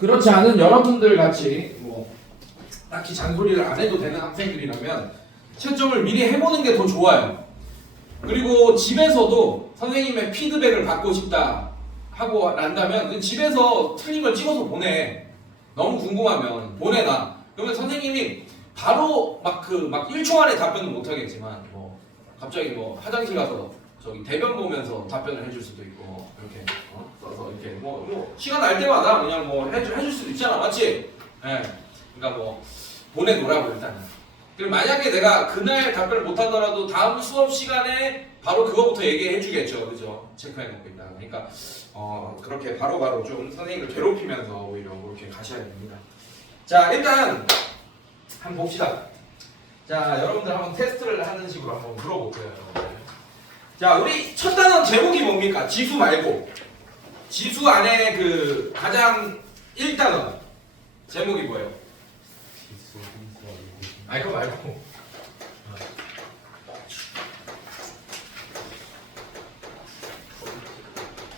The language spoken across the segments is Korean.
그렇지 않은 여러분들 같이 뭐 딱히 잔소리를 안 해도 되는 학생들이라면 채점을 미리 해보는 게 더 좋아요. 그리고 집에서도 선생님의 피드백을 받고 싶다 하고 난다면 그 집에서 틀린 걸 찍어서 보내. 너무 궁금하면 보내놔. 그러면 선생님이 바로 막 1초 안에 답변은 못 하겠지만 뭐 갑자기 뭐 화장실 가서 저기 대변 보면서 답변을 해줄 수도 있고 이렇게 써서 이렇게 뭐 시간 날 때마다 그냥 뭐 해줄 수도 있잖아, 맞지? 예. 그러니까 뭐 보내놓으라고 일단은. 그리고 만약에 내가 그날 답변을 못 하더라도 다음 수업 시간에 바로 그거부터 얘기해주겠죠, 그죠? 체크해놓고 있다. 그러니까 그렇게 바로바로 좀 선생님을 괴롭히면서 오히려 그렇게 가셔야 됩니다. 자, 일단 한번 봅시다. 자, 여러분들 한번 테스트를 하는 식으로 한번 물어볼게요, 여러분들. 자, 우리 첫 단원 제목이 뭡니까? 지수 말고. 지수 안에 그 가장 1단원 제목이 뭐예요? 아니, 그거 말고.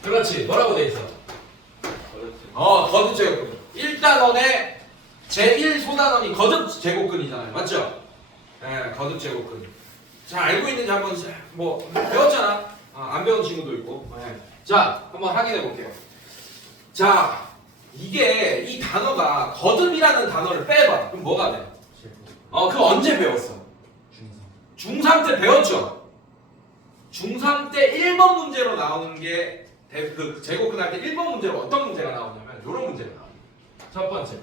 그렇지. 뭐라고 돼 있어? 거듭 제곱근. 1단원의 제1소단원이 거듭 제곱근이잖아요. 맞죠? 네, 거듭 제곱근. 잘 알고 있는지 한번 뭐 배웠잖아. 안 배운 친구도 있고. 네. 자, 한번 확인해 볼게요. 자, 이게 이 단어가 거듭이라는 단어를 빼봐. 그럼 뭐가 돼? 그거 언제 배웠어? 중3 때 배웠죠? 중3 때 1번 문제로 나오는 게 그 제곱근 할 때 1번 문제로 어떤 문제가 나오냐면 이런 문제가 나와요. 첫 번째.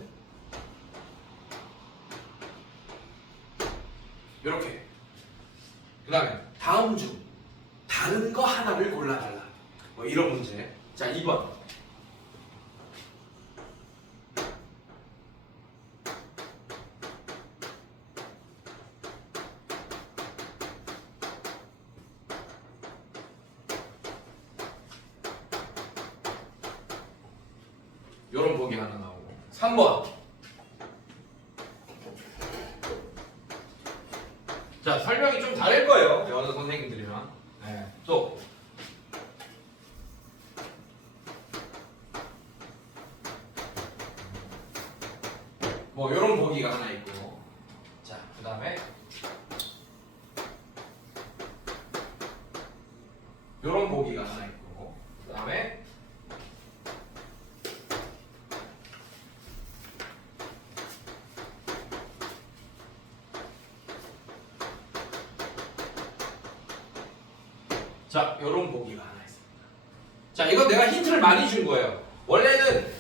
이렇게. 그 다음에 다음 중 다른 거 하나를 골라달라. 뭐 이런 문제. 자, 2번. 요런 보기 하나 나오고. 3번. 자, 설명이 좀 다를 거예요. 여느 선생님들이랑. 네. 또 뭐 요런 보기가 하나 있고. 자, 그 다음에 요런 보기가 하나 있고. 그 다음에 자, 요런 보기가 하나 있습니다. 자, 이건 내가 힌트를 많이 준 거예요. 원래는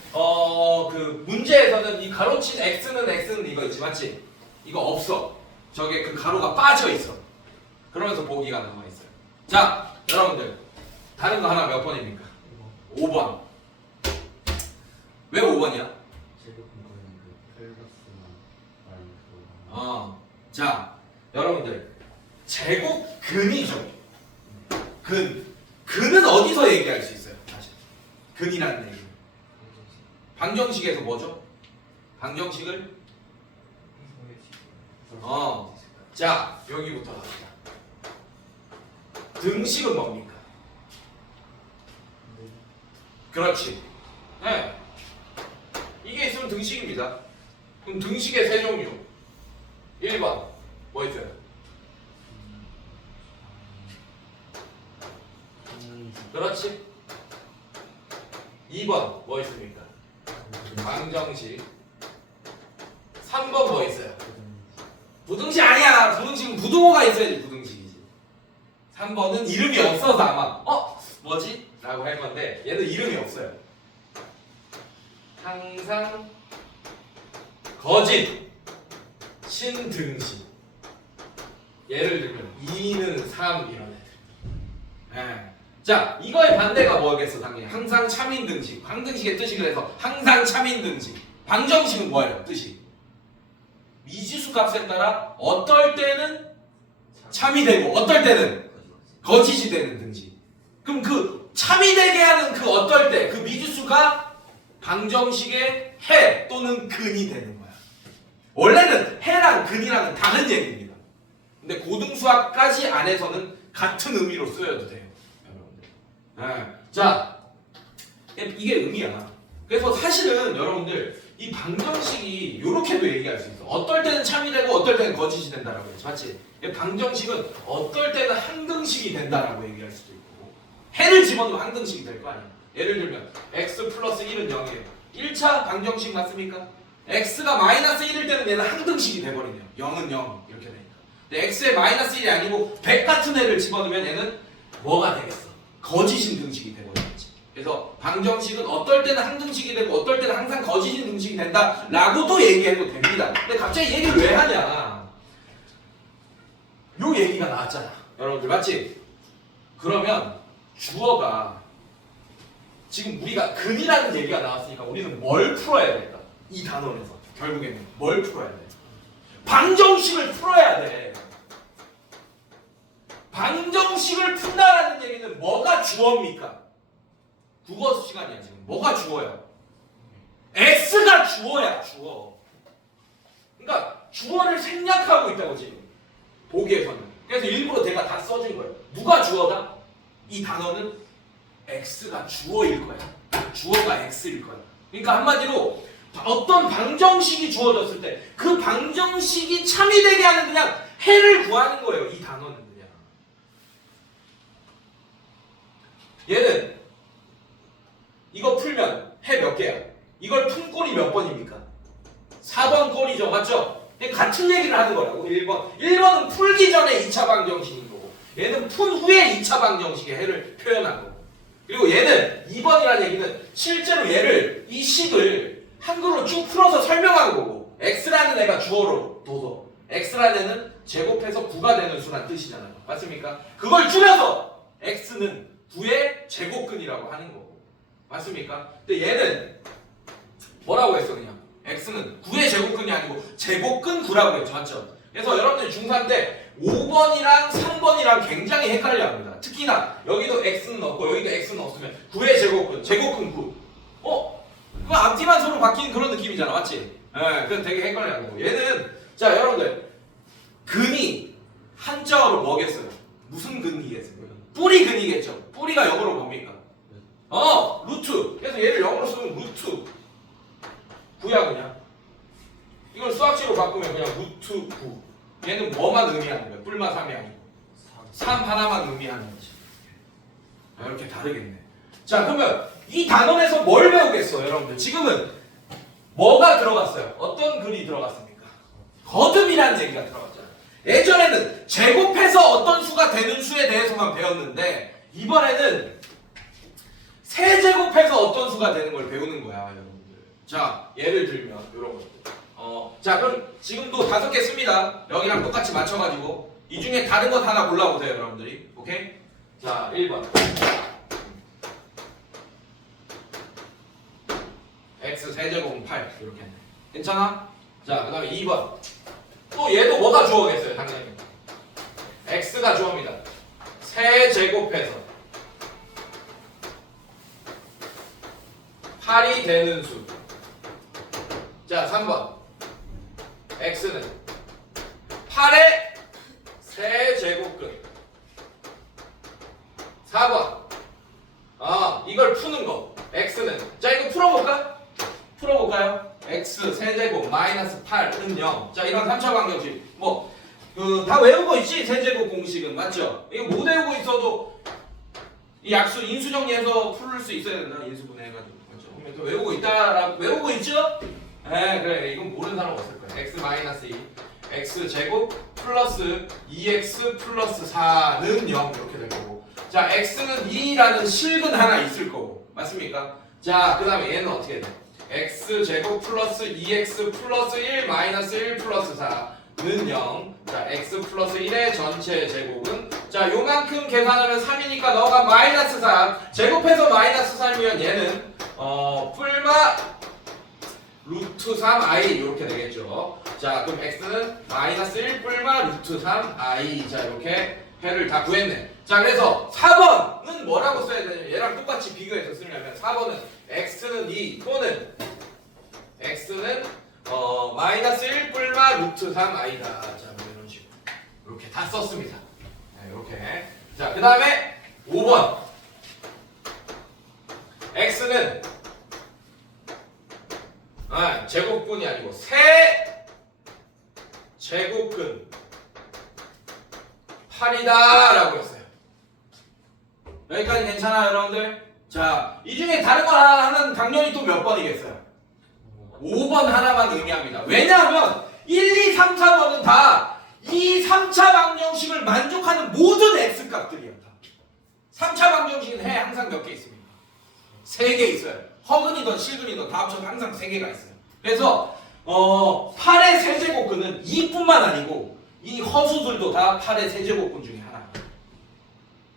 그 문제에서는 이 가로친 x는 이거 있지, 맞지? 이거 없어. 저게 그 가로가 빠져 있어. 그러면서 보기가 남아 있어요. 자, 여러분들 다른 거 하나 몇 번입니까? 5번. 왜 5번이야? 자, 여러분들 제곱근이죠. 근은 어디서 얘기할 수 있어요? 사실 근이라는 얘기는 방정식에서 뭐죠? 방정식을 자, 여기부터 갑시다. 등식은 뭡니까? 그렇지. 네. 이게 있으면 등식입니다. 그럼 등식의 세 종류. 1번 뭐 있어요? 그렇지. 2번 뭐 있습니까? 방정식. 3번 뭐 있어요? 부등식 아니야. 부등식은 부등호가 있어야지 부등식이지. 3번은 이름이 없어서 아마 뭐지? 라고 할 건데 얘는 이름이 없어요. 항상 거짓 신등식. 예를 들면 2는 3 이런 애들. 네. 자, 이거의 반대가 뭐겠어, 당연히. 항상 참인 등식. 항등식의 뜻이 그래서 항상 참인 등식. 방정식은 뭐예요, 뜻이? 미지수 값에 따라 어떨 때는 참이 되고 어떨 때는 거짓이 되는 등식. 그럼 그 참이 되게 하는 그 어떨 때 그 미지수가 방정식의 해 또는 근이 되는 거야. 원래는 해랑 근이랑은 다른 얘기입니다. 근데 고등수학까지 안에서는 같은 의미로 쓰여도 돼요, 여러분들. 자, 이게 의미야. 그래서 사실은 여러분들 여러분들 이 방정식이 이렇게도 얘기할 수 있어. 어떨 때는 참이 되고 어떨 때는 거짓이 된다라고 했지, 맞지? 이 방정식은 어떨 때는 항등식이 된다라고 얘기할 수도 있고, 해를 집어넣으면 항등식이 될 거 아니야. 예를 들면 x 플러스 1은 0이에요. 1차 방정식 맞습니까? x가 마이너스 1일 때는 얘는 항등식이 돼버리네요. 0은 0 이렇게 되니까. 근데 x의 마이너스 1이 아니고 100 같은 애를 집어넣으면 얘는 뭐가 되겠어? 거짓인 등식이 돼버리겠지. 그래서 방정식은 어떨 때는 항등식이 되고 어떨 때는 항상 거짓인 등식이 된다라고도 얘기해도 됩니다. 근데 갑자기 얘기를 왜 하냐? 요 얘기가 나왔잖아. 여러분들 맞지? 그러면 주어가 지금 우리가 근이라는 얘기가 나왔으니까 우리는 뭘 풀어야 될까? 이 단원에서 결국에는 뭘 풀어야 돼? 방정식을 풀어야 돼. 방정식을 푼다라는 얘기는 뭐가 주어입니까? 국어 시간이야 지금. 뭐가 주어야? x가 주어야 주어. 그러니까 주어를 생략하고 있다고 지금 보기에서는. 그래서 일부러 내가 다 써준 거예요. 누가 주어다? 이 단어는 x가 주어일 거야. 주어가 x일 거야. 그러니까 한마디로 어떤 방정식이 주어졌을 때 그 방정식이 참이 되게 하는 그냥 해를 구하는 거예요. 이 단어는 그냥. 얘는 이거 풀면 해 몇 개야? 이걸 푼 꼴이 몇 번입니까? 4번 꼴이죠. 맞죠? 같은 얘기를 하는 거라고. 1번. 1번은 풀기 전에 2차 방정식인 거고, 얘는 푼 후에 2차 방정식의 해를 표현한 거고, 그리고 얘는 2번이라는 얘기는 실제로 얘를 이 식을 한글로 쭉 풀어서 설명하는 거고, x라는 애가 주어로 둬서 x라는 애는 제곱해서 9가 되는 수란 뜻이잖아요. 맞습니까? 그걸 줄여서 x는 9의 제곱근이라고 하는 거고, 맞습니까? 근데 얘는 뭐라고 했어? 그냥 x는 9의 제곱근이 아니고 제곱근 9라고 했죠. 맞죠? 그래서 여러분들 중3 때 5번이랑 3번이랑 굉장히 헷갈려 합니다. 특히나 여기도 x는 넣고 여기도 x는 넣었으면 9의 제곱근, 제곱근 9. 그 앞뒤만 서로 바뀌는 그런 느낌이잖아. 맞지? 예, 그래서 되게 헷갈려 하는 거. 얘는, 자, 여러분들, 근이 한자어로 뭐겠어요? 무슨 근이겠어요? 뿌리 근이겠죠? 뿌리가 영어로 뭡니까? 루트. 그래서 얘를 영어로 쓰면 루트 9야, 그냥. 이걸 수학식으로 바꾸면 그냥 루트 9. 얘는 뭐만 의미하는 거야? 뿔마 3이 아니고. 3 하나만 의미하는 거지. 이렇게 다르겠네. 자, 그러면 이 단원에서 뭘 배우겠어요, 여러분들? 지금은 뭐가 들어갔어요? 어떤 글이 들어갔습니까? 거듭이라는 얘기가 들어갔잖아요. 예전에는 제곱해서 어떤 수가 되는 수에 대해서만 배웠는데, 이번에는 세제곱해서 어떤 수가 되는 걸 배우는 거야, 여러분들. 자, 예를 들면 이런 것들. 자, 그럼 지금도 5개 씁니다. 여기랑 똑같이 맞춰가지고 이 중에 다른 것 하나 골라보세요, 여러분들이. 오케이? 자, 1번. x 세제곱은 8 이렇게 했네. 괜찮아? 자, 그 다음에 2번. 또 얘도 뭐가 주어겠어요? 당연히 x가 주어입니다. 세제곱해서 8이 되는 수. 자, 3번. x는 8의 세제곱근. 4번. 이걸 푸는 거. x는, 자, 이거 풀어볼까? 풀어볼까요? x 세제곱 마이너스 8은 0. 자, 이런 3차 방정식. 다 외운 거 있지? 세제곱 공식은. 맞죠? 이거 못 외우고 있어도 이 약수 인수 정리해서 풀 수 있어야 된다. 인수분해 해가지고. 맞죠? 그러면 또 외우고 있죠? 그래. 이건 모르는 사람 없을 거야. x 마이너스 2. x 제곱 플러스 2x 플러스 4는 0 이렇게 될 거고. 자, x는 2라는 실근 하나 있을 거고. 맞습니까? 자, 그 다음에 얘는 어떻게 돼? x 제곱 플러스 2x 플러스 1 마이너스 1 플러스 4는 0. 자, x 플러스 1의 전체 제곱은, 자, 요만큼 계산하면 3이니까 너가 마이너스 4. 제곱해서 마이너스 3이면 얘는 뿔마 루트 3i 이렇게 되겠죠. 자, 그럼 x는 마이너스 1 뿔마 루트 3i. 자, 이렇게 해를 다 구했네. 자, 그래서 4번은 뭐라고 써야 되냐면, 얘랑 똑같이 비교해서 쓰려면 4번은 x는 2 또는 x는 마이너스 1 뿔마 루트 3i다. 자, 뭐 이런 식으로 이렇게 다 썼습니다. 네, 이렇게. 자, 그 다음에 5번. x는 제곱근이 아니고 세제곱근 8이다 라고 했어요. 여기까지 괜찮아요 여러분들? 자, 이 중에 다른 거 하나는 당연히 또 몇 번이겠어요? 5번 하나만 의미합니다. 왜냐하면 1, 2, 3, 4번은 다 이 3차 방정식을 만족하는 모든 x값들이야. 3차 방정식은 해 항상 몇 개 있습니다. 3개 있어요. 허근이든 실근이든 다 합쳐서 항상 3개가 있어요. 그래서 8의 세제곱근은 2뿐만 아니고 이 허수들도 다 8의 세제곱근 중에 하나입니다.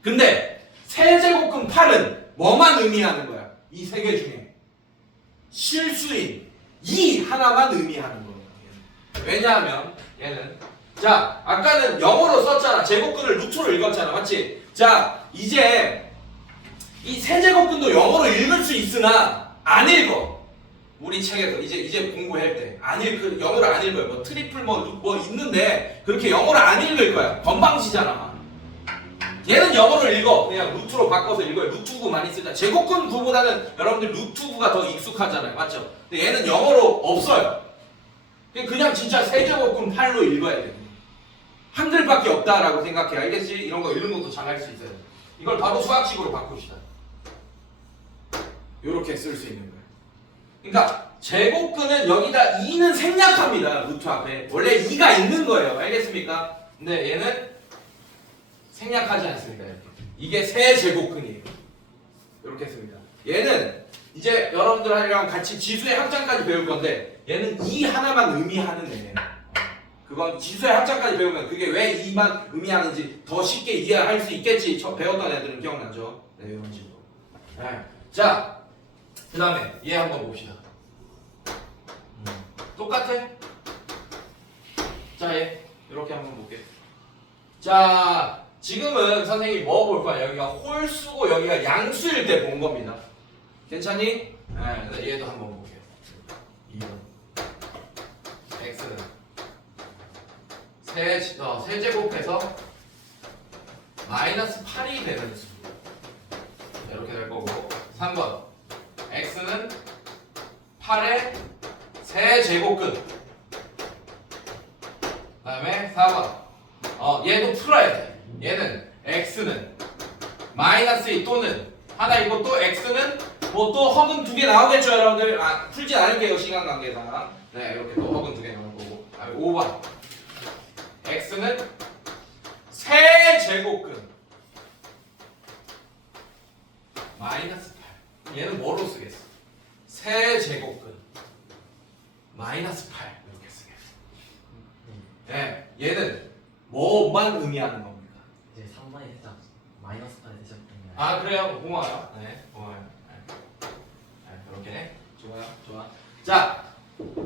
근데 세제곱근 8은 뭐만 의미하는 거야? 이 3개 중에 실수인 이 하나만 의미하는 거예요. 왜냐하면 얘는 자 아까는 영어로 썼잖아. 제곱근을 루트로 읽었잖아. 맞지? 자 이제 이 세제곱근도 영어로 읽을 수 있으나 안 읽어. 우리 책에서 이제 공부할 때 영어로 안 읽어요. 뭐 트리플 뭐 있는데 그렇게 영어로 안 읽을 거야. 건방지잖아. 얘는 영어로 읽어. 그냥 루트로 바꿔서 읽어요. 루트 9 많이 쓰자. 제곱근 9보다는 여러분들 루트 9가 더 익숙하잖아요. 맞죠? 근데 얘는 영어로 없어요. 그냥 진짜 세제곱근 8로 읽어야 돼. 한글밖에 없다라고 생각해. 알겠지? 이런 거 읽는 것도 잘할 수 있어요. 이걸 바로 수학식으로 바꿉시다. 이렇게 쓸 수 있는 거예요. 그러니까 제곱근은 여기다 2는 생략합니다. 루트 앞에. 원래 2가 있는 거예요. 알겠습니까? 근데 얘는 생략하지 않습니다. 이렇게. 이게 세제곱근이에요. 이렇게 씁니다. 얘는 이제 여러분들이랑 같이 지수의 합장까지 배울 건데 얘는 2 하나만 의미하는 애예요. 그건 지수의 합장까지 배우면 그게 왜 2만 의미하는지 더 쉽게 이해할 수 있겠지. 배웠던 애들은 기억나죠? 네, 이런 식으로. 네. 자, 그 다음에 얘 한번 봅시다. 똑같아? 자, 얘 이렇게 한번 볼게요. 자, 지금은 선생님이 뭐 볼 거야? 여기가 홀수고 여기가 양수일 때 본 겁니다. 괜찮니? 네, 얘도 한번 볼게요. 2번 x는 세제곱해서 마이너스 8이 되는 수. 이렇게 될 거고 3번 x는 8의 세제곱근. 그 다음에 4번 얘도 풀어야 돼. 얘는 x는 마이너스 2 또는 하나 있고 또 x는 뭐 또 허근 2개 나오겠죠 여러분들. 풀진 않을게요 시간 관계상. 네 이렇게 또 허근 2개 나올 거고. 5번 x는 세제곱근 마이너스 8. 얘는 뭐로 쓰겠어? 세제곱근 마이너스 8 이렇게 쓰겠어. 네, 얘는 뭐만 의미하는 겁니까? 이제 3번이 살짝 마이너스 8이 되셨군요. 그래요? 고마워요. 네, 고마워요. 네, 이렇게 좋아. 자,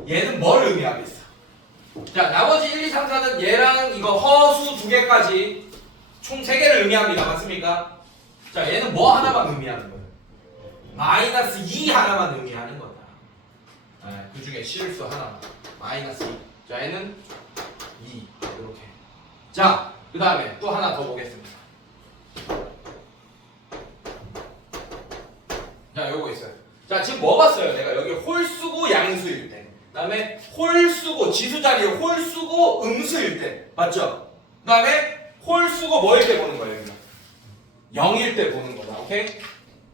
얘는 뭘 의미하겠어? 자, 나머지 1, 2, 3, 4는 얘랑 이거 허수 2개까지 총 3개를 의미합니다. 맞습니까? 자, 얘는 뭐 하나만 의미하는 거예요? 마이너스 2 하나만 의미하는 거다. 네, 그 중에 실수 하나. 마이너스 2. 자, 얘는 2. 이렇게. 자, 그 다음에 또 하나 더 보겠습니다. 자, 요거 있어요. 자, 지금 뭐 봤어요? 내가 여기 홀수고 양수일 때. 그 다음에 홀수고 지수 자리에 홀수고 음수일 때. 맞죠? 그 다음에 홀수고 뭐일 때 보는 거예요? 여기가 0일 때 보는 거다. 오케이?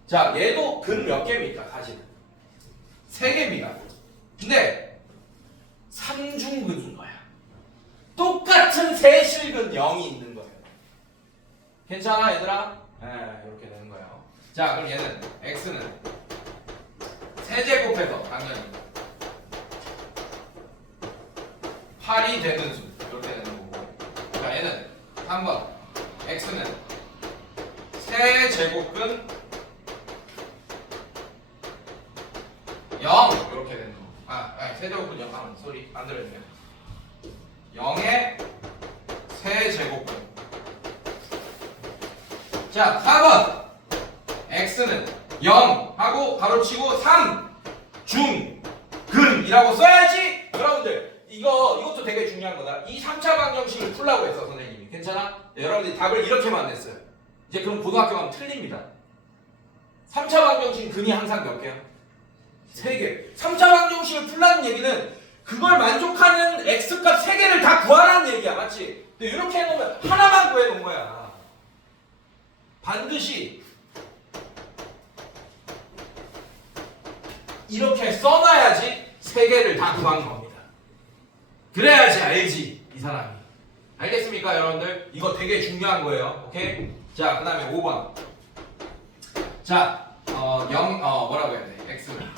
자, 얘도 근 몇 개입니까? 가지는 3개입니다. 근데 삼중근인 거야. 똑같은 세실근 0이 있는 거예요. 괜찮아 얘들아? 네, 이렇게 되는 거예요. 자, 그럼 얘는 x는 세제곱해서 당연히 8이 되는 수 이렇게 되는 거고. 자, 얘는 3번 x는 세제곱근 0 이렇게 되는 거. 세제곱근 0 하면 소리 안 들렸네요. 0의 세제곱근. 자, 4번 x는 0 하고 가로치고 3 중근이라고 써야지. 여러분들 이것도 되게 중요한 거다. 이 3차 방정식을 풀라고 했어 선생님이. 괜찮아? 네, 여러분들이 답을 이렇게만 냈어요. 이제 그럼 고등학교 가면 틀립니다. 3차 방정식 근이 항상 몇 개야? 3개. 3차 방정식을 풀라 한다는 얘기는 그걸 만족하는 x값 3개를 다 구하라는 얘기야. 맞지? 근데 이렇게 해놓으면 하나만 구해놓은 거야. 반드시 이렇게 써놔야지 3개를 다 구한 겁니다. 그래야지 알지 이 사람이. 알겠습니까 여러분들? 이거 되게 중요한 거예요. 오케이? 자 그 다음에 5번. 자 뭐라고 해야 돼? x는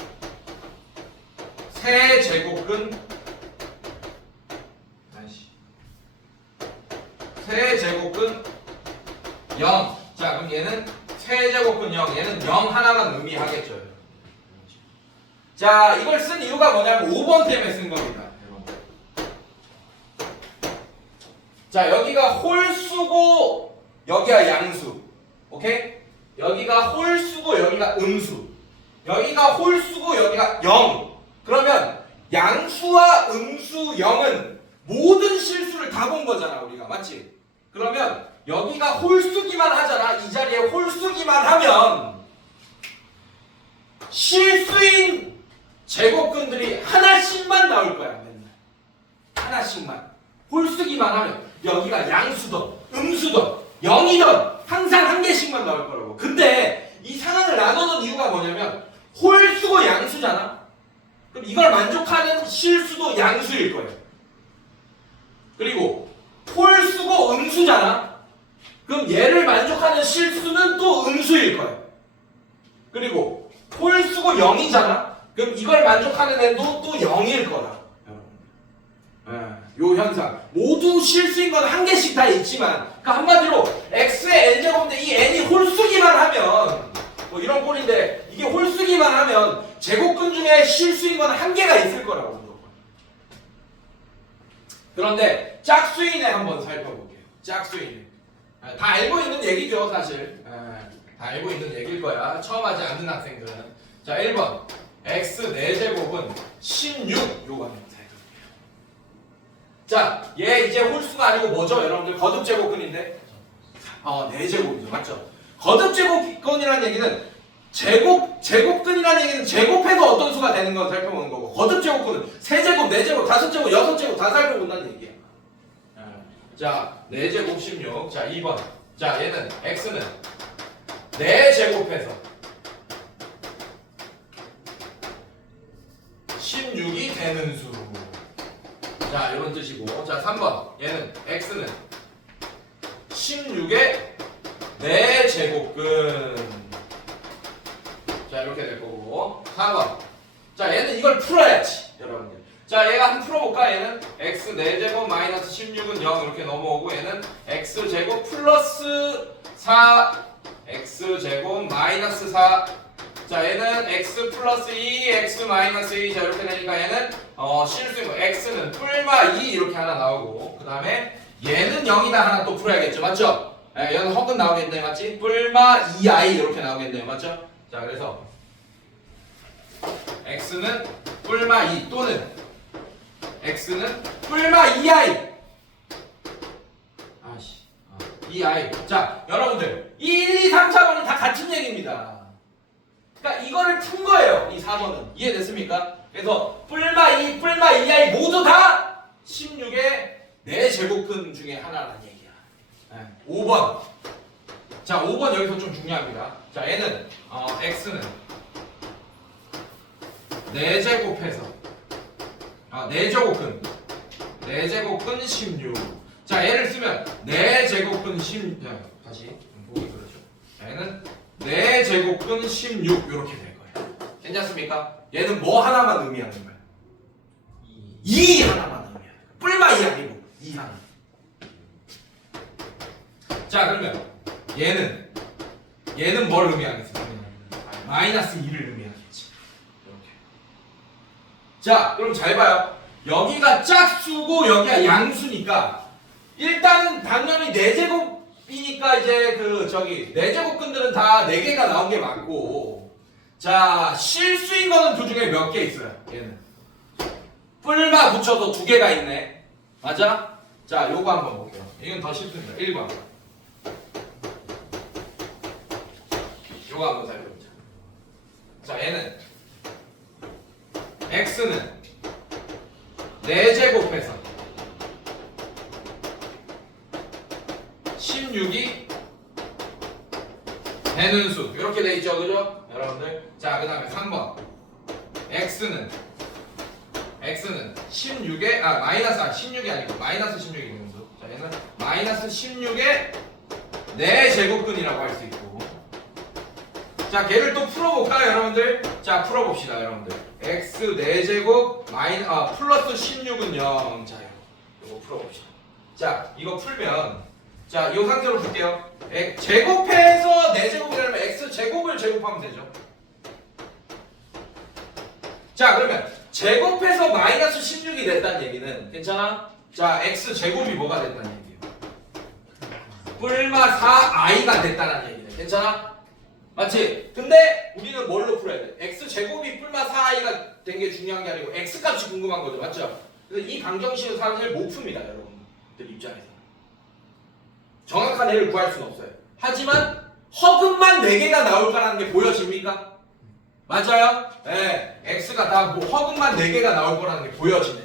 세제곱근 세제곱근 0. 자 그럼 얘는 세제곱근 0. 얘는 0 하나만 의미하겠죠. 자 이걸 쓴 이유가 뭐냐면 5번 때문에 쓴 겁니다. 자 여기가 홀수고 여기가 양수. 오케이? 여기가 홀수고 여기가 음수. 여기가 홀수고 여기가 0. 그러면 양수와 음수 0은 모든 실수를 다 본 거잖아 우리가. 맞지? 그러면 여기가 홀수기만 하잖아. 이 자리에 홀수기만 하면 실수인 제곱근들이 하나씩만 나올 거야. 맨날 하나씩만. 홀수기만 하면 여기가 양수든 음수든 0이든 항상 한 개씩만 나올 거라고. 근데 이 상황을 나누는 이유가 뭐냐면 홀수고 양수잖아. 그럼 이걸 만족하는 실수도 양수일 거예요. 그리고 홀수고 음수잖아. 그럼 얘를 만족하는 실수는 또 음수일 거예요. 그리고 홀수고 0이잖아. 그럼 이걸 만족하는 애도 또 0일 거다. 요 현상 모두 실수인 건 한 개씩 다 있지만, 그러니까 한마디로 x의 n제곱인데 이 n이 홀수기만 하면 뭐 이런 꼴인데, 이게 홀수기만 하면 제곱근 중에 실수인 건 한 개가 있을 거라고 무조건. 그런데 짝수인에 한번 살펴볼게요. 짝수인 다 알고 있는 얘기죠 사실. 다 알고 있는 얘기일 거야 처음 하지 않는 학생들은. 자 1번 x 4제곱은 16 요거 한번 살펴볼게요. 자, 얘 이제 홀수가 아니고 뭐죠? 여러분들 거듭제곱근인데 4제곱이죠. 맞죠? 거듭제곱근이라는 얘기는 제곱근이라는 얘기는 제곱해서 어떤 수가 되는 건 살펴보는 거고, 거듭제곱근은 3제곱, 4제곱, 5제곱, 6제곱 다 살펴본다는 얘기야. 자, 4제곱 16. 자, 2번. 자, 얘는 x는 4제곱해서 16이 되는 수. 자, 이런 뜻이고. 자, 3번. 얘는 x는 16의 4제곱근. 자, 이렇게 될 거고. 4번. 자, 얘는 이걸 풀어야지, 여러분들. 자, 얘가 한번 풀어볼까? 얘는 x 4제곱 마이너스 16은 0 이렇게 넘어오고, 얘는 x제곱 플러스 4 x제곱 마이너스 4. 자, 얘는 x 플러스 2 x 마이너스 2. 자, 이렇게 되니까 얘는 실수인 거 x는 뿔마 2 이렇게 하나 나오고, 그 다음에 얘는 0이다 하나 또 풀어야겠죠. 맞죠? 얘는 허근 나오겠네. 맞지? 뿔마 2i 이렇게 나오겠네요. 맞죠? 자, 그래서 x는 뿔마 2 또는 x는 뿔마 2i. 2i. 자, 여러분들 1, 2, 3, 4번은 다 같은 얘기입니다. 그러니까 이거를 푼 거예요. 이 4번은. 이해됐습니까? 그래서 뿔마 2, 뿔마 2i 모두 다 16의 4제곱근 중에 하나라는 얘기야. 5번. 자, 5번 여기서 좀 중요합니다. 자, 얘는 x는 4제곱해서 4제곱근 4제곱근 16. 자, 얘를 쓰면 4제곱근 16. 다시 보기 그렇죠. 자, 얘는 4제곱근 16 이렇게 될 거예요. 괜찮습니까? 얘는 뭐 하나만 의미하는 거야? 2 하나만 의미하는 거야. 뿔마 2 아니고 2 하나. 자, 그러면 얘는 뭘 의미하겠습니까? 마이너스 2를 의미하겠지. 이렇게. 자, 그럼 잘 봐요. 여기가 짝수고 여기가 양수니까 일단 당연히 4제곱이니까 이제 4제곱근들은 다 4개가 나온 게 맞고, 자, 실수인 거는 그 중에 몇 개 있어요. 얘는 뿔마 붙여서 2개가 있네. 맞아? 자, 요거 한번 볼게요. 이건 더 쉽습니다. 1번. 요거 한번 살펴보자. 자, 얘는 x는 4제곱해서 16이 되는 수 이렇게 돼 있죠, 그죠? 여러분들. 자, 그 다음에 3번 x는 16에 마이너스 16이 아니고 마이너스 16이 되는 수. 자, 얘는 마이너스 16의 4제곱근이라고 할 수 있고. 자, 걔를 또 풀어볼까요, 여러분들? 자, 풀어봅시다, 여러분들. x 4제곱 플러스 16은 0. 자, 이거 풀어봅시다. 자, 이거 풀면 자, 이 상태로 볼게요. 제곱해서 4제곱이라면 x 제곱을 제곱하면 되죠. 자, 그러면 제곱해서 마이너스 16이 됐다는 얘기는 괜찮아? 자, x 제곱이 뭐가 됐다는 얘기예요? 뿔마 4i가 됐다는 얘기네. 괜찮아? 맞지? 근데 우리는 뭘로 풀어야 돼? x 제곱이 뿔마 4i가 된 게 중요한 게 아니고 x 값이 궁금한 거죠. 맞죠? 그래서 이 방정식은 사실 못 풉니다, 여러분들 입장에서. 정확한 애를 구할 수는 없어요. 하지만 허근만 4개가 나올 거라는 게 보여집니까? 맞아요? 네, x가 다 뭐 허근만 4개가 나올 거라는 게 보여지네.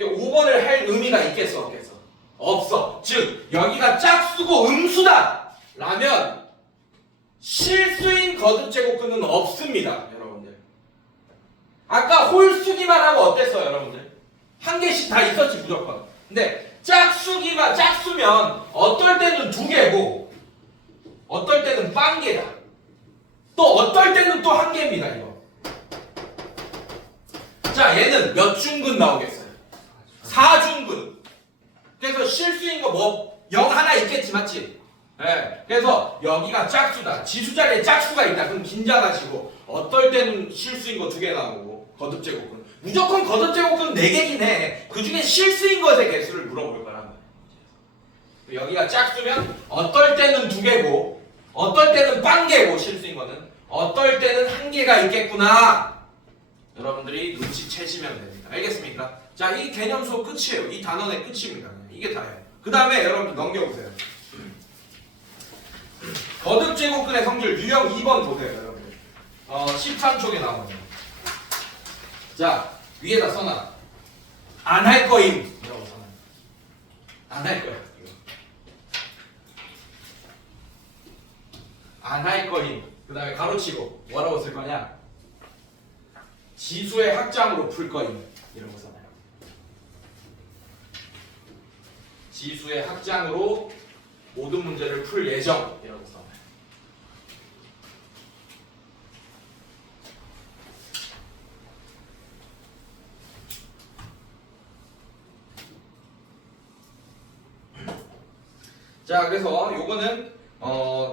5번을 할 의미가 있겠어, 없겠어? 없어. 즉 여기가 짝수고 음수다 라면 실수인 거듭제곱근은 없습니다, 여러분들. 아까 홀수기만 하고 어땠어요, 여러분들? 한 개씩 다 있었지, 무조건. 근데 짝수면 어떨 때는 2개고 어떨 때는 빵개다. 또 어떨 때는 또 1개입니다, 이거. 자, 얘는 몇 중근 나오겠어요? 4중근. 그래서 실수인 거 뭐 0 하나 있겠지, 맞지? 네. 그래서 여기가 짝수다. 지수 자리에 짝수가 있다. 그럼 긴장하시고 어떨 때는 실수인 거 2개 나오고 거듭제곱근. 무조건 거듭제곱근 4개긴 해. 그 중에 실수인 것의 개수를 물어볼 거란 말이야. 여기가 짝수면 어떨 때는 2개고 어떨 때는 빵개고 실수인 거는 어떨 때는 1개가 있겠구나. 여러분들이 눈치채시면 됩니다. 알겠습니까? 자, 이 개념 수업 끝이에요. 이 단원의 끝입니다. 이게 다예요. 그 다음에 여러분들 넘겨보세요. 거듭제곱근의 성질 유형 2번 보세요, 여러분들. 13쪽에 나오거든요. 자, 위에다 써놔. 안 할 거임. 이라고 써놔. 안 할 거야. 안 할 거임. 그 다음에 가로치고 뭐라고 쓸 거냐? 지수의 합장으로 풀 거임. 이런 거 써놔요. 지수의 합장으로 모든 문제를 풀 예정. 이라고 써놔요. 자, 그래서 요거는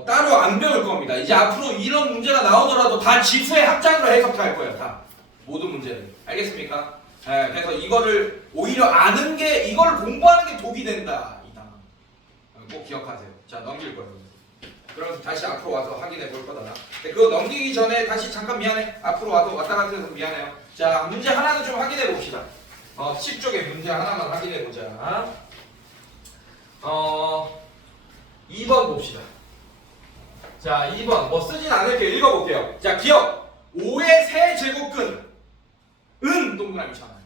따로 안 배울 겁니다. 이제 앞으로 이런 문제가 나오더라도 다 지수의 합장으로 해석할 거예요. 다 모든 문제를. 알겠습니까? 네, 그래서 이거를 오히려 아는 게 이걸 공부하는 게 독이 된다. 이 단어 꼭 기억하세요. 자, 넘길 거예요. 그러면서 다시 앞으로 와서 확인해 볼 거다. 근데 그거 넘기기 전에 다시 잠깐 미안해. 앞으로 와서 왔다 갔다 해서 미안해요. 자, 문제 하나는 좀 확인해 봅시다. 10쪽의 문제 하나만 확인해 보자. 2번 봅시다. 자, 2번 뭐 쓰진 않을게요. 읽어볼게요. 자, 기억 5의 세제곱근 은 동그라미 쳐놔요.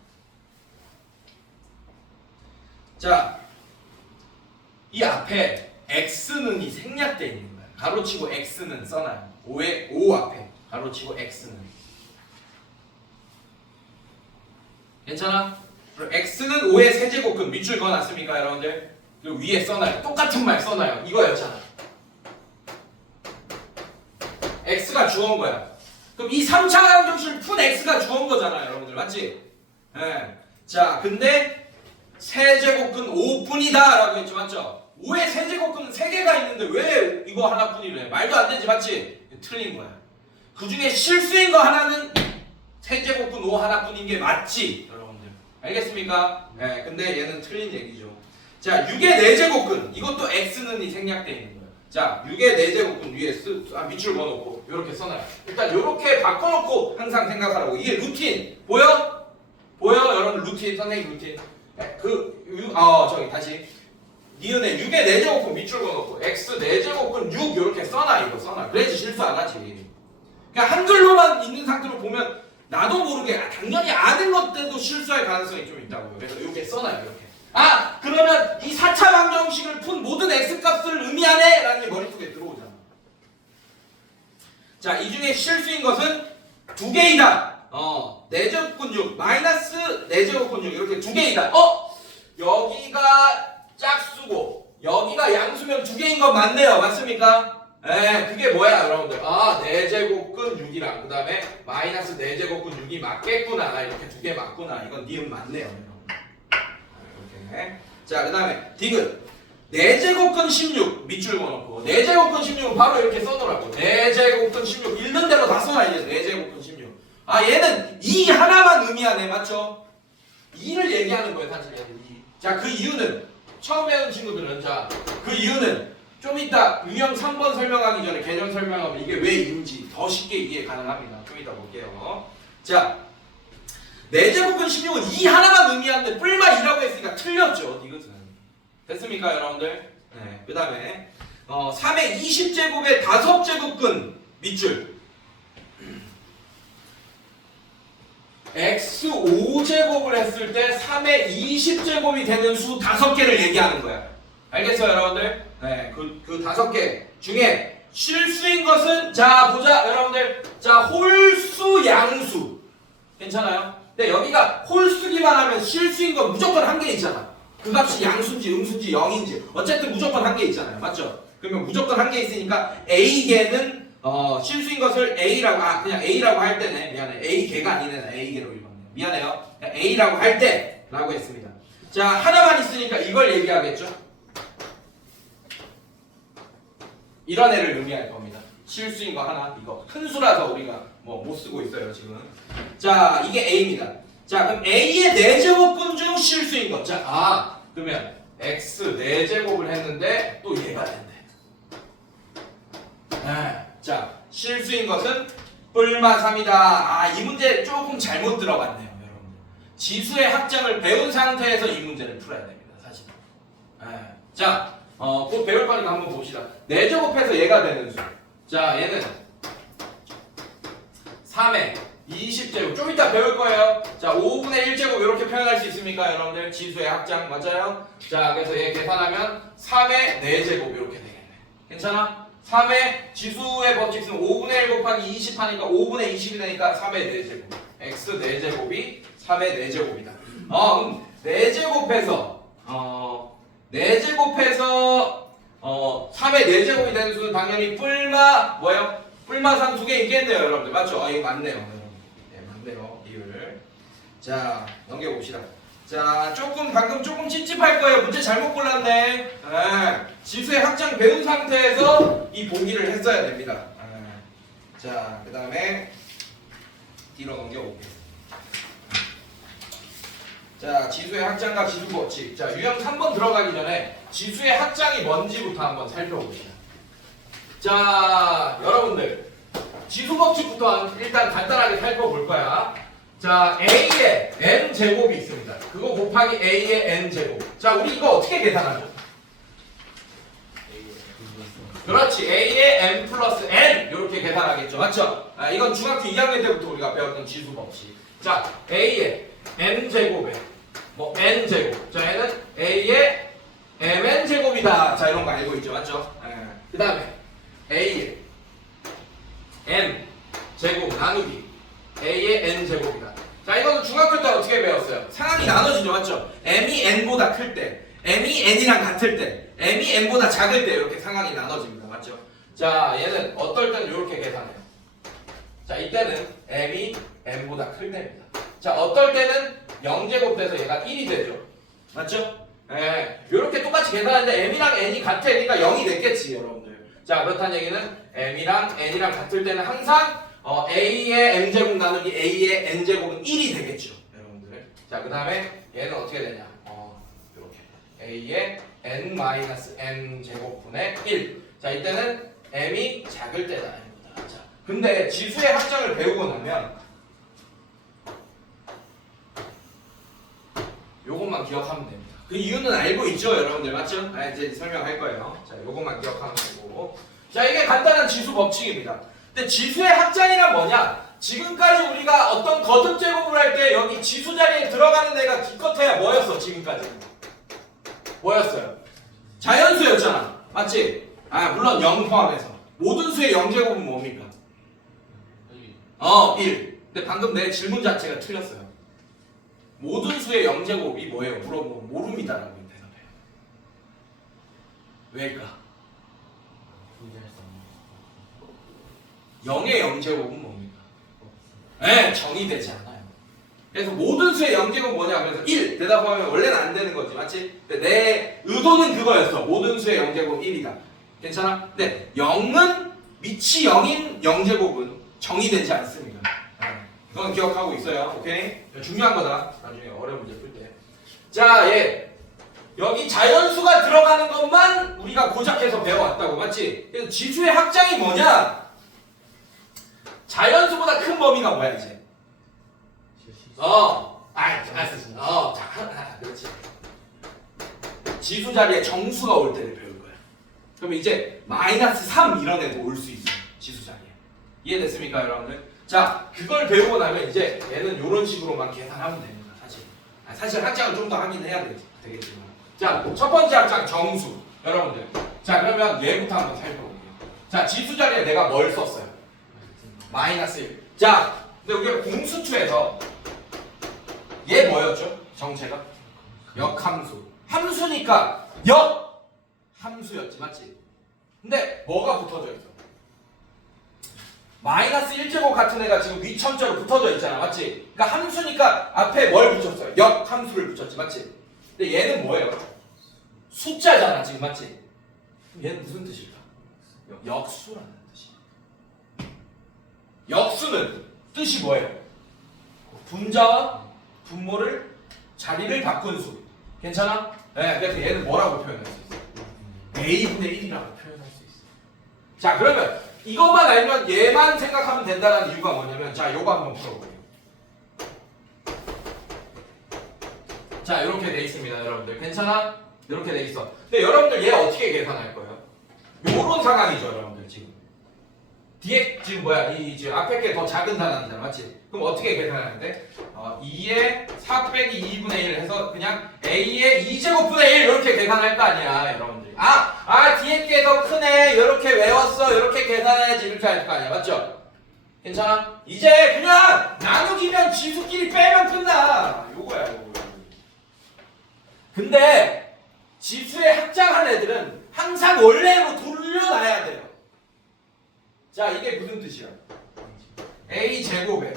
자, 이 앞에 x는이 생략되어 있는 거예요. 가로치고 x는 써놔요. 5의 5 앞에 가로치고 x는. 괜찮아? 그리고 x는 5의 세제곱근 밑줄 그어놨습니까, 여러분들? 그리고 위에 써놔요. 똑같은 말 써놔요. 이거였잖아. x가 주어온 거야. 그럼 이 3차 방정식을 푼 x가 주어온 거잖아요, 여러분들. 맞지? 네. 자, 근데 세제곱근 5뿐이다 라고 했죠, 맞죠? 5의 세제곱근은 3개가 있는데 왜 이거 하나뿐이래? 말도 안 되지, 맞지? 틀린 거야. 그 중에 실수인 거 하나는 세제곱근 5 하나뿐인 게 맞지, 여러분들. 알겠습니까? 네. 근데 얘는 틀린 얘기죠. 자, 6의 4제곱근 이것도 x는이 생략되어 있는 거예요. 자, 6의 4제곱근 위에 밑줄 그어놓고 이렇게 써놔요. 일단 이렇게 바꿔놓고 항상 생각하라고. 이게 루틴 보여? 보여? 여러분 루틴, 선생님 루틴. 네, 저기 다시 니은에 6의 4제곱근 밑줄 그어놓고 x 4제곱근 6 이렇게 써놔. 이거 써놔. 그래야지 실수 안 하지. 그냥 한글로만 있는 상태로 보면 나도 모르게 당연히 아는 것들도 실수할 가능성이 좀 있다고요. 그래서 이렇게 써놔요. 이렇게. 그러면 이 4차 방정식을 푼 모든 x값을 의미하네 라는 게 머릿속에 들어오잖아. 자, 이 중에 실수인 것은 두 개이다. 4제곱근 6 마이너스 4제곱근 6 이렇게 두 개이다. 여기가 짝수고 여기가 양수면 두 개인 건 맞네요. 맞습니까? 그게 뭐야 여러분들? 4제곱근 6이랑 그 다음에 마이너스 4제곱근 6이 맞겠구나. 이렇게 두 개 맞구나. 이건 니은 맞네요. 이렇게. 자, 그 다음에 디귿 4제곱근 16 밑줄 그어놓고 4제곱근 16은 바로 이렇게 써놓으라고. 4제곱근 16 읽는 대로 다 써놔. 이제 4제곱근 16 얘는 이 하나만 의미하네. 맞죠? 2를 얘기하는 거예요. 사실 얘는 2. 자, 그 이유는 처음 배운 친구들은 그 이유는 좀 이따 유형 3번 설명하기 전에 개념 설명하면 이게 왜 2인지 더 쉽게 이해 가능합니다. 좀 이따 볼게요. 자, 4제곱근 16은 2 하나만 의미하는데 뿔마 2라고 했으니까 틀렸죠. 이것은. 됐습니까 여러분들? 네. 그 다음에 3의 20제곱의 5제곱근 밑줄 x 5제곱을 했을 때 3의 20제곱이 되는 수 5개를 얘기하는 거야. 알겠어요 여러분들? 네, 그 5개 중에 실수인 것은 자 보자 여러분들. 자, 홀수 양수 괜찮아요? 근데 여기가 홀수기만 하면 실수인 건 무조건 한 개 있잖아. 그 값이 양수인지 음수인지 0인지 어쨌든 무조건 한 개 있잖아요. 맞죠? 그러면 무조건 한 개 있으니까 A개는 실수인 것을 A라고 그냥 A라고 할 때네. 미안해. A개가 아니네. A개로 읽었네. 미안해요. 그냥 A라고 할 때라고 했습니다. 자, 하나만 있으니까 이걸 얘기하겠죠? 이런 애를 의미할 겁니다. 실수인 거 하나, 이거 큰 수라서 우리가 못 쓰고 있어요 지금. 자, 이게 A입니다. 자, 그럼 A의 4제곱분 중 실수인 것. 자, 그러면 X 4제곱을 했는데 또 얘가 된대. 자, 실수인 것은 뿔마 3이다. 이 문제 조금 잘못 들어갔네요 여러분들. 지수의 합장을 배운 상태에서 이 문제를 풀어야 됩니다 사실. 자, 곧 배울 거니까 한번 봅시다. 4제곱해서 얘가 되는 수. 자, 얘는 3의 20제곱. 좀 이따 배울 거예요. 자, 5분의 1제곱 이렇게 표현할 수 있습니까 여러분들? 지수의 합장 맞아요? 자, 그래서 얘 계산하면 3의 4제곱 이렇게 되겠네. 괜찮아? 3의 지수의 법칙은 5분의 1 곱하기 20 하니까 5분의 20이 되니까 3의 4제곱. x 4제곱이 3의 4제곱이다. 그럼 4제곱해서 3의 4제곱이 되는 수는 당연히 뿔마 뭐예요? 뿔마 3 두 개 있겠네요 여러분들. 맞죠? 이거 맞네요 여러분. 네, 맞네요 이율. 자, 넘겨봅시다. 자, 방금 조금 찝찝할 거예요. 문제 잘못 골랐네. 지수의 합장 배운 상태에서 이 보기를 했어야 됩니다. 자, 그 다음에 뒤로 넘겨볼게요. 자, 지수의 합장과 지수 법칙. 자, 유형 3번 들어가기 전에 지수의 합장이 뭔지부터 한번 살펴봅시다. 자, 여러분들 지수 법칙부터 일단 간단하게 살펴볼 거야. 자, A의 N제곱이 있습니다. 그거 곱하기 A의 N제곱. 자, 우리 이거 어떻게 계산하죠? 그렇지. A의 N 플러스 N 이렇게 계산하겠죠. 맞죠? 이건 중학교 2학년 때부터 우리가 배웠던 지수 법칙. 자, A의 N제곱에 N제곱. 자, 얘는 A의 MN제곱이다. 자, 이런 거 알고 있죠. 맞죠? 그 다음에 A의 N제곱 나누기 A의 N제곱이다. 자, 이거는 중학교 때 어떻게 배웠어요? 상황이 나눠지죠. 맞죠? M이 N보다 클 때, M이 N이랑 같을 때, M이 N보다 작을 때 이렇게 상황이 나눠집니다. 맞죠? 자, 얘는 어떨 때는 이렇게 계산해요. 자, 이때는 M이 N보다 클 때입니다. 자, 어떨 때는 0제곱 돼서 얘가 1이 되죠. 맞죠? 이렇게 똑같이 계산하는데 M이랑 N이 같으니까 0이 됐겠지 여러분들. 자, 그렇다는 얘기는 M이랑 N이랑 같을 때는 항상 A의 M제곱 나누기 A의 N제곱은 1이 되겠죠 여러분들. 자, 그 다음에 얘는 어떻게 되냐, 이렇게 A의 N-N제곱분의 1. 자, 이때는 M이 작을 때다. 자, 근데 지수의 합장을 배우고 나면 요것만 기억하면 됩니다. 그 이유는 알고 있죠 여러분들. 맞죠? 이제 설명할 거예요. 자, 요것만 기억하면 되고. 자, 이게 간단한 지수 법칙입니다. 근데 지수의 합장이란 뭐냐? 지금까지 우리가 어떤 거듭 제곱을 할 때 여기 지수 자리에 들어가는 애가 기껏해야 뭐였어? 지금까지 뭐였어요? 자연수였잖아. 맞지? 아 물론 0 포함해서 모든 수의 0제곱은 뭡니까? 1. 근데 방금 내 질문 자체가 틀렸어요. 모든 수의 0제곱이 뭐예요? 물어보면 모릅니다라고 대답해요. 왜일까? 0의 0제곱은 뭡니까? 네, 정의되지 않아요. 그래서 모든 수의 0제곱은 뭐냐? 그래서 1 대답하면 원래는 안 되는 거지, 맞지? 근데 내 의도는 그거였어. 모든 수의 0제곱 1이다. 괜찮아? 근데 0은 미치 0인 0제곱은 정의되지 않습니다. 이건 기억하고 있어요. 오케이? 중요한 거다. 나중에 어려운 문제 풀 때. 자, 여기 자연수가 들어가는 것만 우리가 고작해서 배워왔다고, 맞지? 그래서 지수의 확장이 뭐냐? 자연수보다 큰 범위가 뭐야 이제? 그렇지. 지수 자리에 정수가 올 때를 배울 거야. 그러면 이제 -3 이런 애도 올 수 있어. 지수 자리에. 이해됐습니까, 여러분들? 자, 그걸 배우고 나면 이제 얘는 이런 식으로만 계산하면 됩니다, 사실. 사실 확장을 좀 더 하긴 해야 되겠지만. 자, 첫 번째 확장 정수. 여러분들. 자, 그러면 얘부터 한번 살펴볼게요. 자, 지수 자리에 내가 뭘 썼어요? -1. 자, 근데 우리가 공수투에서 얘 뭐였죠? 정체가? 역함수. 함수니까 역함수였지, 맞지? 근데 뭐가 붙어져 있어? -1제곱 같은 애가 지금 위천자로 붙어져 있잖아, 맞지? 그러니까 함수니까 앞에 뭘 붙였어요? 역함수를 붙였지, 맞지? 근데 얘는 뭐예요? 숫자잖아, 지금, 맞지? 그럼 얘는 무슨 뜻일까? 역수라는 뜻이야. 역수는 뜻이 뭐예요? 분자와 분모를 자리를 바꾼 수. 괜찮아? 네, 그래서 얘는 뭐라고 표현할 수 있어? a분의 1이라고 표현할 수 있어. 자, 그러면 이것만 알면 얘만 생각하면 된다는 이유가 뭐냐면, 자, 요거 한번 풀어볼게요. 자, 이렇게 돼 있습니다, 여러분들. 괜찮아? 이렇게 돼 있어. 근데 여러분들 얘 어떻게 계산할 거예요? 요런 상황이죠, 여러분들 지금. 뒤에 지금 뭐야? 지금 앞에 게 더 작은 단항이잖아, 맞지? 그럼 어떻게 계산하는데? 2의 4 빼기 2분의 1 해서 그냥 a의 2제곱분의 1 이렇게 계산할 거 아니야, 여러분들. 뒤에 게 더 크네. 이렇게 외웠어. 이렇게 계산해야지. 이렇게 할 거 아니야, 맞죠? 괜찮아? 이제 그냥 나누기면 지수끼리 빼면 끝나. 요거야, 요거. 근데 지수에 확장한 애들은 항상 원래로 돌려놔야 돼요. 자, 이게 무슨 뜻이야? a 제곱에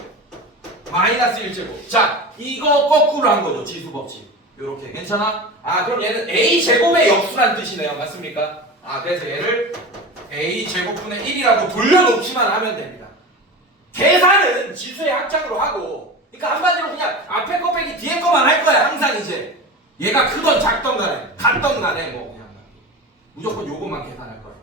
-1제곱. 자, 이거 거꾸로 한 거죠, 지수 법칙. 요렇게. 괜찮아? 그럼 얘는 a 제곱의 역수란 뜻이네요. 맞습니까? 그래서 얘를 a 제곱분의 1이라고 돌려놓기만 하면 됩니다. 계산은 지수의 확장으로 하고, 그러니까 한마디로 그냥 앞에 거 빼기 뒤에 거만 할 거야, 항상 이제. 얘가 크던 작던 간에, 같던 간에 뭐 그냥 무조건 요것만 계산할 거야.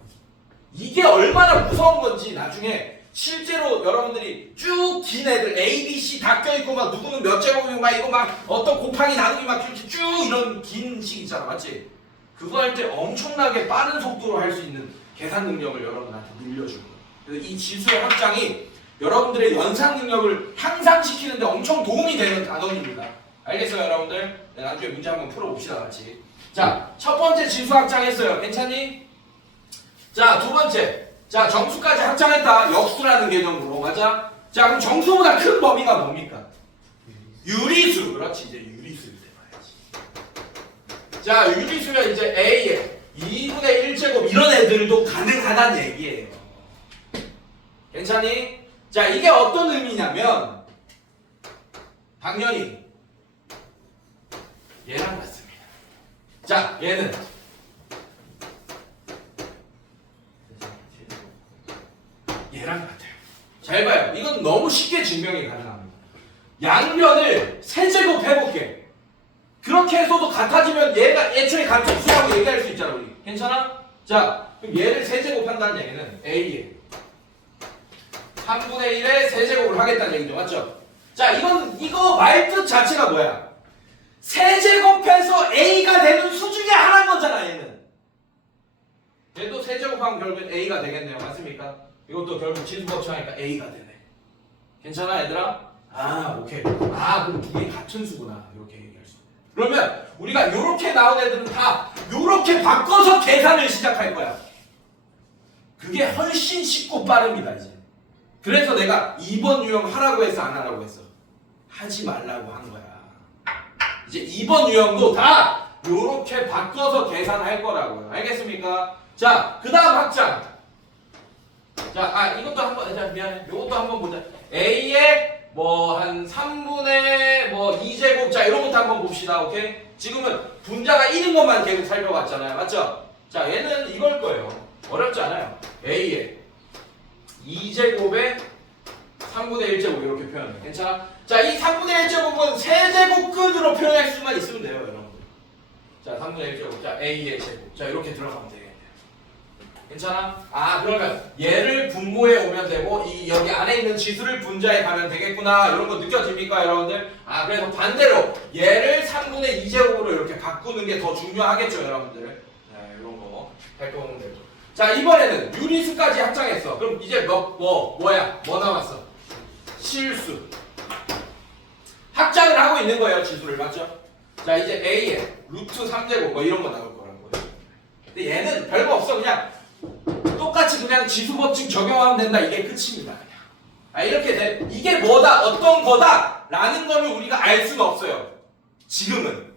이게 얼마나 무서운 건지 나중에 실제로 여러분들이 쭉 긴 애들 A, B, C 다 껴있고 막 누구는 몇 제곱이고 막 이거 막 어떤 곱하기 나누기 막 이렇게 쭉 이런 긴 식 있잖아, 맞지? 그거 할 때 엄청나게 빠른 속도로 할 수 있는 계산 능력을 여러분한테 늘려주고, 그래서 이 지수의 확장이 여러분들의 연상 능력을 향상시키는데 엄청 도움이 되는 단원입니다. 알겠어요, 여러분들? 네, 나중에 문제 한번 풀어봅시다, 같이. 자, 첫 번째 지수 확장했어요. 괜찮니? 자, 두 번째. 자, 정수까지 확장했다. 역수라는 개념으로. 맞아? 자, 그럼 정수보다 큰 범위가 뭡니까? 유리수. 그렇지, 이제 유리수일 때 봐야지. 자, 유리수면 이제 A에 2분의 1제곱 이런 애들도 가능하다는 얘기예요. 괜찮니? 자, 이게 어떤 의미냐면 당연히 얘랑 같습니다. 자, 얘는 얘랑 같아요. 잘 봐요. 이건 너무 쉽게 증명이 가능합니다. 양변을 세제곱 해볼게. 그렇게 해서도 같아지면 얘가 애초에 같은 수라고 얘기할 수 있잖아, 우리. 괜찮아? 자, 그럼 얘를 세제곱 한다는 얘기는 A에 3분의 1에 세제곱을 하겠다는 얘기죠, 맞죠? 자, 이거 말뜻 자체가 뭐야? 세제곱해서 A가 되는 수 중에 하나인 거잖아, 얘는. 얘도 세제곱하면 결국 A가 되겠네요, 맞습니까? 이것도 결국 지수 법칙하니까 A가 되네. 괜찮아 얘들아? 아 오케이. 아 그럼 두 개 같은 수구나. 이렇게 얘기할 수. 그러면 우리가 요렇게 나온 애들은 다 요렇게 바꿔서 계산을 시작할 거야. 그게 훨씬 쉽고 빠릅니다 이제. 그래서 내가 2번 유형 하라고 했어 안 하라고 했어? 하지 말라고 한 거야. 이제 2번 유형도 다 요렇게 바꿔서 계산할 거라고요. 알겠습니까? 자, 그 다음 확장. 자, 이것도 한번, 자, 미안해. 요것도 한번 보자. A의 뭐 한 3분의 뭐 2제곱. 자, 이런 것도 한번 봅시다. 오케이? 지금은 분자가 1인 것만 계속 살펴봤잖아요. 맞죠? 자, 얘는 이걸 거예요. 어렵지 않아요. A의 2제곱에 3분의 1제곱 이렇게 표현해. 괜찮아? 자, 이 3분의 1제곱은 세제곱근으로 표현할 수만 있으면 돼요, 여러분들. 자, 3분의 1제곱. 자, A의 제곱. 자, 이렇게 들어가면 되겠네요. 괜찮아? 아, 그러면 얘를 분모에 오면 되고 이 여기 안에 있는 지수를 분자에 가면 되겠구나. 이런 거 느껴집니까, 여러분들? 아, 그래서 반대로 얘를 3분의 2제곱으로 이렇게 바꾸는 게 더 중요하겠죠, 여러분들. 네, 이런 거 살펴보면 되죠. 자, 이번에는 유리수까지 합장했어. 그럼 이제 뭐야? 뭐 남았어? 실수. 합장을 하고 있는 거예요, 지수를. 맞죠? 자, 이제 A에 루트 3제곱 뭐 이런 거 나올 거라는 거예요. 근데 얘는 별거 없어. 그냥 똑같이 그냥 지수 법칙 적용하면 된다. 이게 끝입니다. 그냥. 아, 이렇게 돼. 이게 뭐다, 어떤 거다 라는 거는 우리가 알 수는 없어요. 지금은.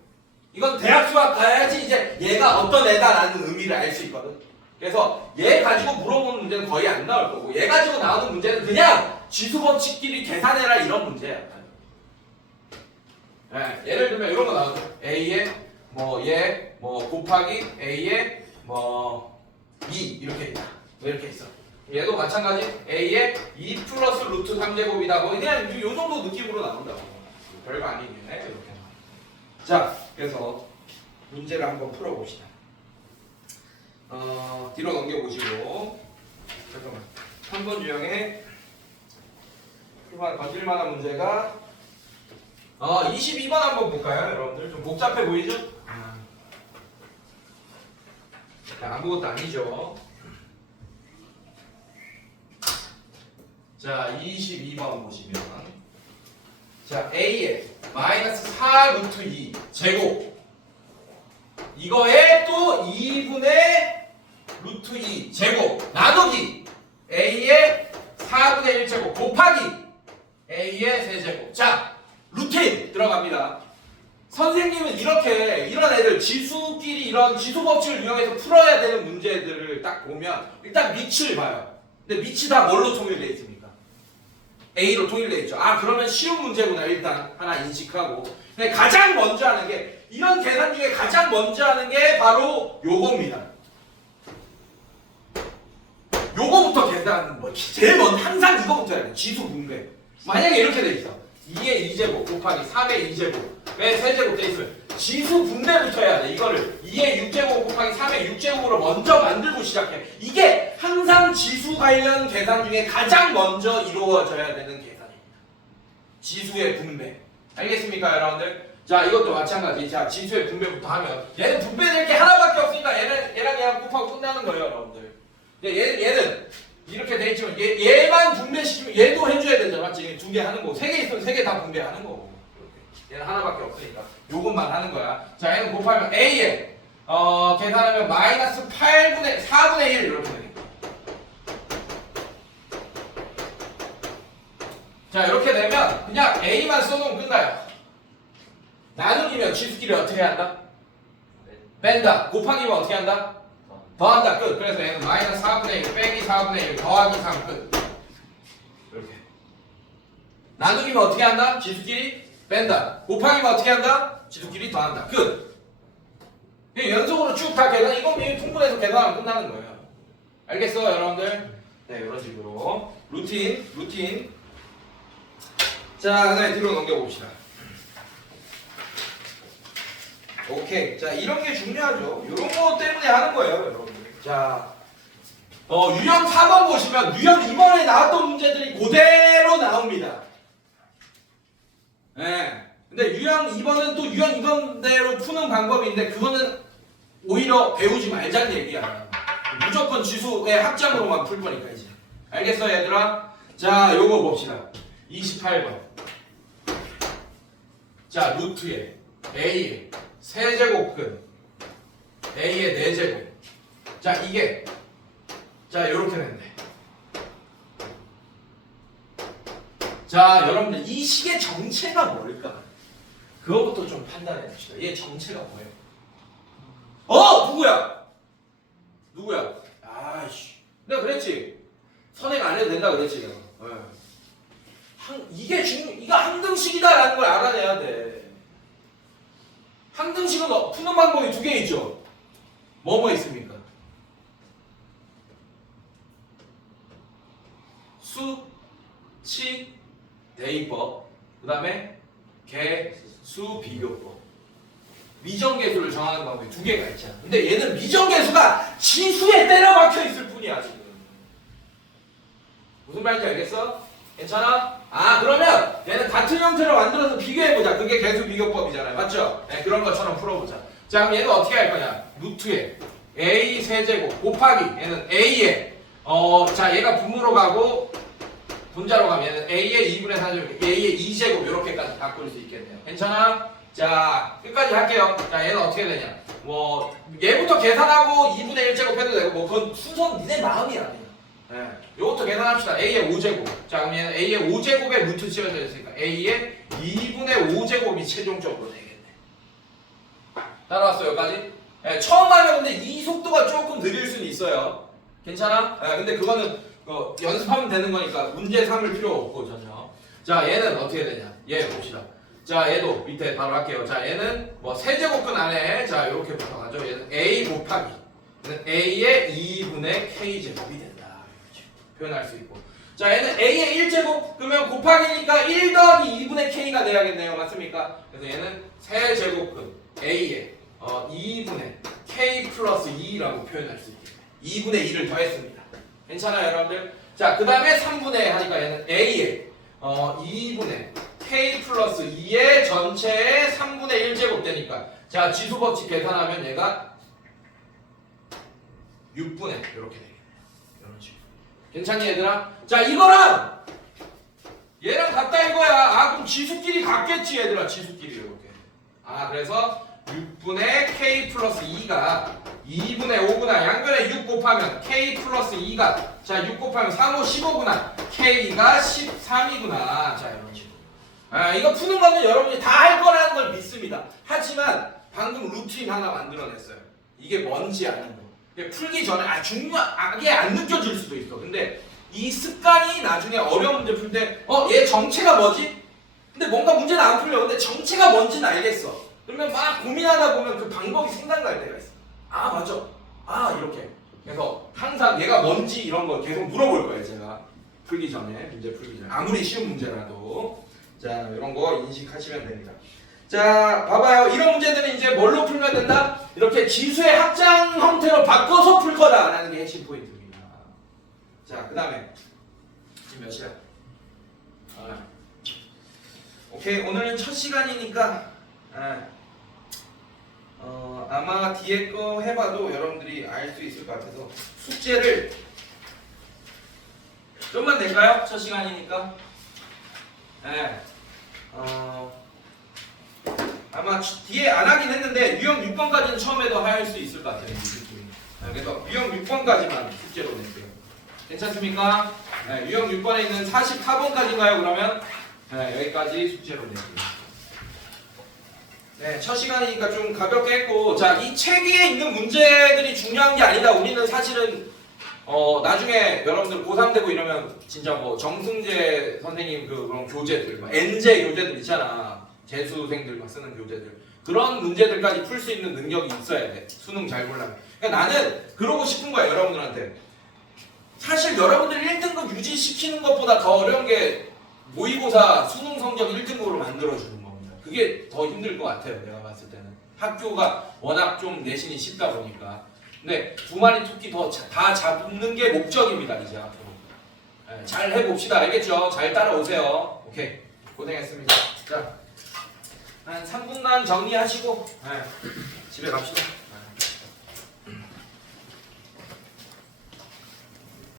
이건 대학 수학 가야지 이제 얘가 어떤 애다라는 의미를 알 수 있거든. 그래서 얘 가지고 물어보는 문제는 거의 안 나올 거고 얘 가지고 나오는 문제는 그냥 지수 법칙끼리 계산해라 이런 문제야. 네, 예를 들면 이런 거 나오죠. A에 얘 곱하기 A에 2 이렇게 있다. 이렇게 있어. 얘도 마찬가지. A에 2 플러스 루트 3제곱이다. 그냥 요 정도 느낌으로 나온다고. 별거 아니겠네. 이렇게. 자, 그래서 문제를 한번 풀어봅시다. 뒤로 넘겨보시고 잠깐만. 3번 유형에 건질만한 문제가 22번 한번 볼까요? 여러분들 좀 복잡해 보이죠? 아무것도 아니죠. 자, 22번 보시면 자, A에 마이너스 4 루트 2 제곱 이거에 또 2분의 루트 2 제곱 나누기 A의 4분의 1제곱 곱하기 A의 세제곱. 자, 루틴 들어갑니다. 선생님은 이렇게 이런 애들 지수끼리 이런 지수 법칙을 이용해서 풀어야 되는 문제들을 딱 보면 일단 밑을 봐요. 근데 밑이 다 뭘로 통일되어 있습니까? A로 통일되어 있죠. 아, 그러면 쉬운 문제구나 일단 하나 인식하고. 근데 가장 먼저 하는 게 이런 계산 중에 가장 먼저 하는 게 바로 요겁니다. 요거부터 계산 제일 먼저 항상 이거부터 해야 돼. 지수 분배. 만약에 이렇게 돼 있어. 2의 2제곱 곱하기 3의 2제곱에 3제곱 돼 있으면 지수 분배부터 해야 돼. 이거를 2의 6제곱 곱하기 3의 6제곱으로 먼저 만들고 시작해. 이게 항상 지수 관련 계산 중에 가장 먼저 이루어져야 되는 계산입니다. 지수의 분배. 알겠습니까, 여러분들? 자, 이것도 마찬가지. 자, 지수의 분배부터 하면 얘는 분배될 게 하나밖에 없으니까 얘랑 곱하고 끝나는 거예요, 여러분들. 얘는 이렇게 돼 있지만 얘만 분배시키면 얘도 해줘야 되잖아. 맞지? 2개 하는 거고 3개 있으면 3개 다 분배하는 거고. 얘는 하나밖에 없으니까 요것만 하는 거야. 자, 얘는 곱하면 A에 계산하면 마이너스 4분의 1 이렇게 되니까. 자, 이렇게 되면 그냥 A만 써놓으면 끝나요. 나누기면 지수끼리 어떻게 한다? 뺀다. 곱하기면 어떻게 한다? 더한다. 끝. 그래서 얘는 마이너스 4분의 1 빼기 4분의 1 더하기 3 끝. 이렇게. 나누기면 어떻게 한다? 지수끼리 뺀다. 곱하기면 어떻게 한다? 지수끼리 더한다. 끝. 연속으로 쭉 다 계산. 이건 통분해서 계산하면 끝나는 거예요. 알겠어, 여러분들? 네, 이런 식으로 루틴. 자, 그다음에 뒤로 넘겨봅시다. 오케이. 자, 이런 게 중요하죠. 이런 거 때문에 하는 거예요, 여러분들. 자, 유형 4번 보시면 유형 2번에 나왔던 문제들이 그대로 나옵니다. 네. 근데 유형 2번은 또 유형 2번대로 푸는 방법인데 그거는 오히려 배우지 말자는 얘기야. 무조건 지수의 합장으로만 풀 거니까 이제. 알겠어, 얘들아? 자, 요거 봅시다. 28번. 자, 루트에 A의 세제곱근 A의 4제곱. 자, 이게 자, 요렇게 됐네. 자, 여러분들 이 식의 정체가 뭘까? 그거부터 좀 판단해 봅시다. 얘 정체가 뭐예요? 누구야? 누구야? 아이씨. 내가 그랬지. 선행 안 해도 된다 그랬지 내가. 이거 항등식이다라는 걸 알아내야 돼. 항등식은 푸는 방법이 2개 있죠. 뭐뭐 있습니까? 수, 치, 대입법, 그 다음에 개수 비교법. 미정계수를 정하는 방법이 2개가 있잖아. 근데 얘는 미정계수가 지수에 때려 박혀 있을 뿐이야 지금. 무슨 말인지 알겠어? 괜찮아? 그러면 얘는 같은 형태로 만들어서 비교해보자. 그게 개수 비교법이잖아요. 맞죠? 네, 그런 것처럼 풀어보자. 자, 그럼 얘는 어떻게 할 거냐? 루트에 a 세제곱 곱하기 얘는 a에 자, 얘가 분모로 가고 분자로 가면 얘는 a의 2분의 4제곱, a의 2제곱 이렇게까지 바꿀 수 있겠네요. 괜찮아? 자, 끝까지 할게요. 자, 얘는 어떻게 되냐? 뭐 얘부터 계산하고 2분의 1제곱 해도 되고 뭐 그건 순서는 니네 마음이야. 네. 요것도 계산합시다. a의 5제곱. 자, 그럼 얘는 a의 5제곱에 루트 씌워져 있으니까 a의 2분의 5제곱이 최종적으로 되겠네. 따라왔어요, 여기까지? 네, 처음 하면 근데 이 속도가 조금 느릴 수는 있어요. 괜찮아? 네, 근데 그거는 연습하면 되는 거니까 문제 삼을 필요 없고 전혀. 자, 얘는 어떻게 되냐? 얘 봅시다. 자, 얘도 밑에 바로 할게요. 자, 얘는 뭐 세제곱근 안에 자, 이렇게 붙어가죠. 얘는 a 곱하기 얘는 a의 2분의 k제곱이 된다. 이렇게 표현할 수 있고. 자, 얘는 a의 1제곱 그러면 곱하기니까 1 더하기 2분의 k가 돼야겠네요. 맞습니까? 그래서 얘는 세제곱근 a의 2분의 k 플러스 2라고 표현할 수 있겠네요. 2분의 2를 더했습니다. 괜찮아요, 여러분들? 자, 그 다음에 3분의 하니까 얘는 a의 2분의 k 플러스 2의 전체의 3분의 1제곱 되니까 자, 지수법칙 계산하면 얘가 6분의 이렇게 되겠네요. 이런 식으로. 괜찮니, 얘들아? 자, 이거랑 얘랑 같다 이거야. 그럼 지수끼리 같겠지, 얘들아. 지수끼리 이렇게. 그래서 6분의 k 플러스 2가 2분의 5구나. 양변에 6 곱하면 k 플러스 2가 자, 6 곱하면 3, 5, 15구나. k가 13이구나. 자, 이런 식으로. 이거 푸는 거는 여러분이 다 할 거라는 걸 믿습니다. 하지만 방금 루틴 하나 만들어냈어요. 이게 뭔지 아는 거. 풀기 전에 중요하게 안 느껴질 수도 있어. 근데 이 습관이 나중에 어려운 문제 풀 때 얘 정체가 뭐지? 근데 뭔가 문제는 안 풀려. 근데 정체가 뭔지는 알겠어. 그러면 막 고민하다 보면 그 방법이 생각날 때가 있어. 맞아. 이렇게. 그래서 항상 얘가 뭔지 이런 거 계속 물어볼 거예요. 제가 풀기 전에, 문제 풀기 전에. 아무리 쉬운 문제라도. 자, 이런 거 인식하시면 됩니다. 자, 봐봐요. 이런 문제들은 이제 뭘로 풀면 된다? 이렇게 지수의 합장 형태로 바꿔서 풀 거다라는 게 핵심 포인트입니다. 자, 그 다음에 지금 몇 시야? 오케이, 오늘은 첫 시간이니까 아마 뒤에 거 해봐도 여러분들이 알 수 있을 것 같아서 숙제를 좀만 낼까요? 첫 시간이니까. 아마 뒤에 안 하긴 했는데 유형 6번까지는 처음에도 할 수 있을 것 같아요. 그래서 유형 6번까지만 숙제로 낼게요. 괜찮습니까? 유형 6번에 있는 44번까지인가요? 그러면 여기까지 숙제로 낼게요. 첫 시간이니까 좀 가볍게 했고, 자, 이 책에 있는 문제들이 중요한 게 아니다. 우리는 사실은 나중에 여러분들 고3 되고 이러면 진짜 뭐 정승재 선생님 그런 교재들, 뭐 N제 교재들 있잖아. 재수생들 막 쓰는 교재들. 그런 문제들까지 풀 수 있는 능력이 있어야 돼. 수능 잘 보려면. 그러니까 나는 그러고 싶은 거야, 여러분들한테. 사실 여러분들 1등급 유지시키는 것보다 더 어려운 게 모의고사 수능 성적 1등급으로 만들어주는 겁니다. 그게 더 힘들 것 같아요, 내가 봤을 때는. 학교가 워낙 좀 내신이 쉽다 보니까. 근데 두 마리 토끼 다 잡는 게 목적입니다, 이제 앞으로. 잘 해봅시다, 알겠죠? 잘 따라오세요. 오케이, 고생했습니다. 자, 한 3분간 정리하시고 집에 갑시다.